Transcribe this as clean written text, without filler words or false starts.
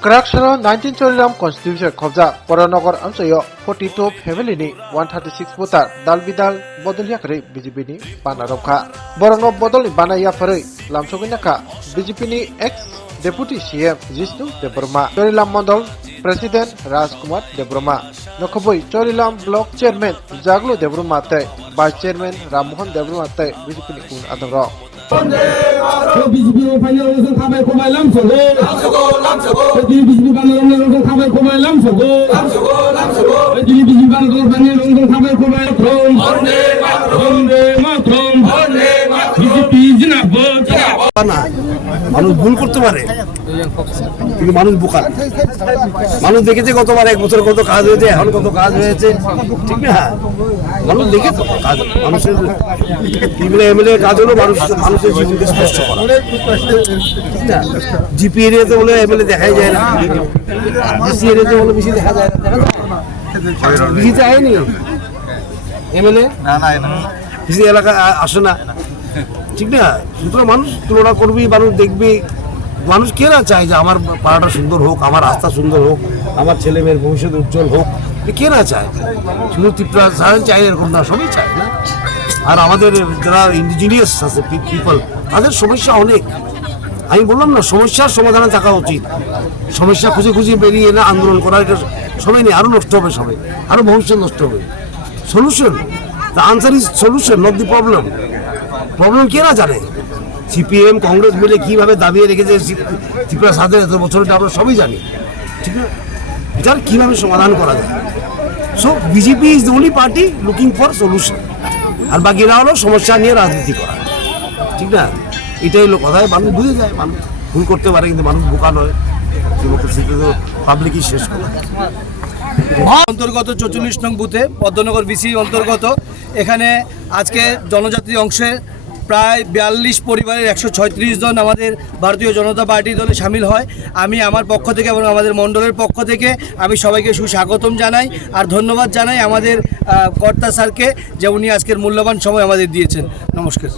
Krakshara 19 Choriram Constitution Khobja Poranagar Amsayo 42 family ni 136 voter Dalbidal Bodol Yakre BJP ni Panarokha Borano Bodol Banaya Fare Lamsoginaka BJP ni ex Deputy CM Jishnu Debroma Chorilam Mandal President Rajkumar Debroma Nokoboi Chorilam Block Chairman Jaglo Debroma Te Vice Chairman Rammohan Debroma Te BJP ni Kun Adamro BJP final election খাবে কোবাই লামছগো BJP final election খাবে কোবাই লামছগো BJP final election খাবে কোবাই বন্দে মাতরম BJP জিন্দাবাদ না মানুষ ভুল করতে পারে কিন্তু মানুষ বোকা মানুষ দেখেছে গতবার এক বছর কত কাজ হয়েছে এখন কত কাজ হয়েছে ঠিক না মানুষ দেখে তো কাজ মানুষের এমএলএ কাজ হলো মানুষের জীবনকে স্পষ্ট করা জিপি এরিয়াতে বলে এমএলএ দেখাই যায় না ডিসি এরিয়াতে বলে বেশি দেখা যায় না বেশি চায়নি এমএলএ বেশি এলাকা আসে না ঠিক না সুতরাং মানুষ তুলনা করবি মানুষ দেখবি মানুষ কে না চায় যে আমার পাড়াটা সুন্দর হোক আমার রাস্তা সুন্দর হোক আমার ছেলে মেয়ের ভবিষ্যৎ উজ্জ্বল হোক কে না চায় শুধু ত্রিপুরা সাধারণ চাই এরকম না সবাই চায় না আর আমাদের যারা ইন্ডিজিনিয়াস আছে পিপল তাদের সমস্যা অনেক আমি বললাম না সমস্যার সমাধানে থাকা উচিত সমস্যা খুঁজে খুঁজে বেরিয়ে না আন্দোলন করা এটা সবাই নেই আরও নষ্ট হবে সবাই আরও ভবিষ্যৎ নষ্ট হবে solution the answer is solution not the problem problem কে না জানে সিপিএম কংগ্রেস মিলে কীভাবে দাবিয়ে রেখেছে ত্রিপুরা সাথে এত বছরটা আমরা সবই জানি ঠিক না এটার কীভাবে সমাধান করা যায় so BJP is the only party looking for solution আর বাকিরা হলো সমস্যা নিয়ে রাজনীতি করা ঠিক না এটাই হলো কথায় মানুষ বুঝে যায় মানুষ ভুল করতে পারে কিন্তু মানুষ বোকা নয় ডেমোক্রেসিতে তো পাবলিকই শেষ করে অন্তর্গত 44 নং বুথে পদ্মনগর বিসি অন্তর্গত এখানে আজকে জনজাতি অংশে প্রায় 42 পরিবারের 136 জন আমাদের ভারতীয় জনতা পার্টি দলে সামিল হয় আমি আমার পক্ষ থেকে এবং আমাদের মণ্ডলের পক্ষ থেকে আমি সবাইকে সুস্বাগতম জানাই আর ধন্যবাদ জানাই আমাদের কর্তা স্যারকে যে উনি আজকের মূল্যবান সময় আমাদের দিয়েছেন নমস্কার।